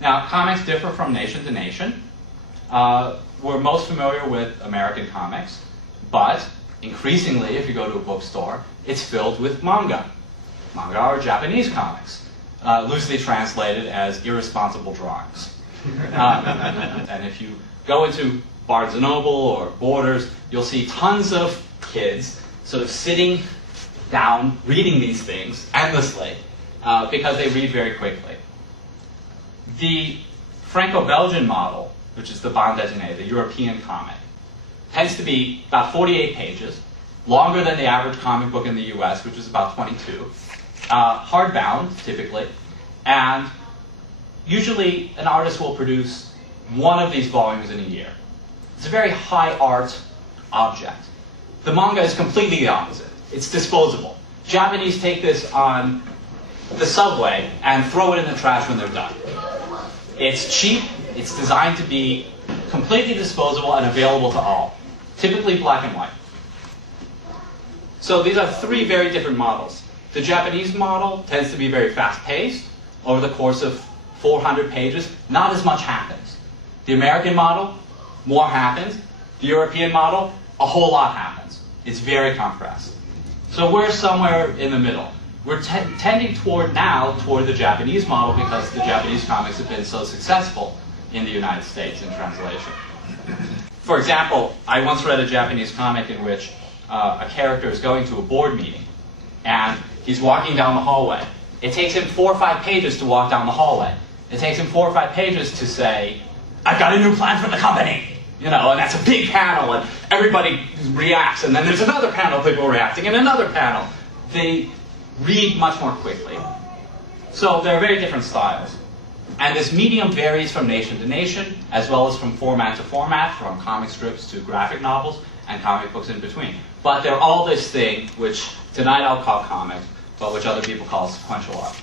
Now, comics differ from nation to nation. We're most familiar with American comics, but increasingly, if you go to a bookstore, it's filled with manga. Manga are Japanese comics, loosely translated as irresponsible drawings. And if you go into Barnes & Noble or Borders, you'll see tons of kids sort of sitting down reading these things endlessly because they read very quickly. The Franco-Belgian model, which is the bande dessinée, the European comic, tends to be about 48 pages, longer than the average comic book in the US, which is about 22, hardbound, typically, and usually an artist will produce one of these volumes in a year. It's a very high art object. The manga is completely the opposite. It's disposable. Japanese take this on the subway and throw it in the trash when they're done. It's cheap, it's designed to be completely disposable and available to all, typically black and white. So these are three very different models. The Japanese model tends to be very fast-paced. Over the course of 400 pages, not as much happens. The American model, more happens. The European model, a whole lot happens. It's very compressed. So we're somewhere in the middle. We're tending toward the Japanese model because the Japanese comics have been so successful in the United States in translation. For example, I once read a Japanese comic in which a character is going to a board meeting and he's walking down the hallway. It takes him 4 or 5 pages to walk down the hallway. It takes him 4 or 5 pages to say, "I've got a new plan for the company." And that's a big panel, and everybody reacts, and then there's another panel of people reacting, and another panel. They read much more quickly. So they're very different styles. And this medium varies from nation to nation, as well as from format to format, from comic strips to graphic novels, and comic books in between. But they're all this thing, which tonight I'll call comics, but which other people call sequential art.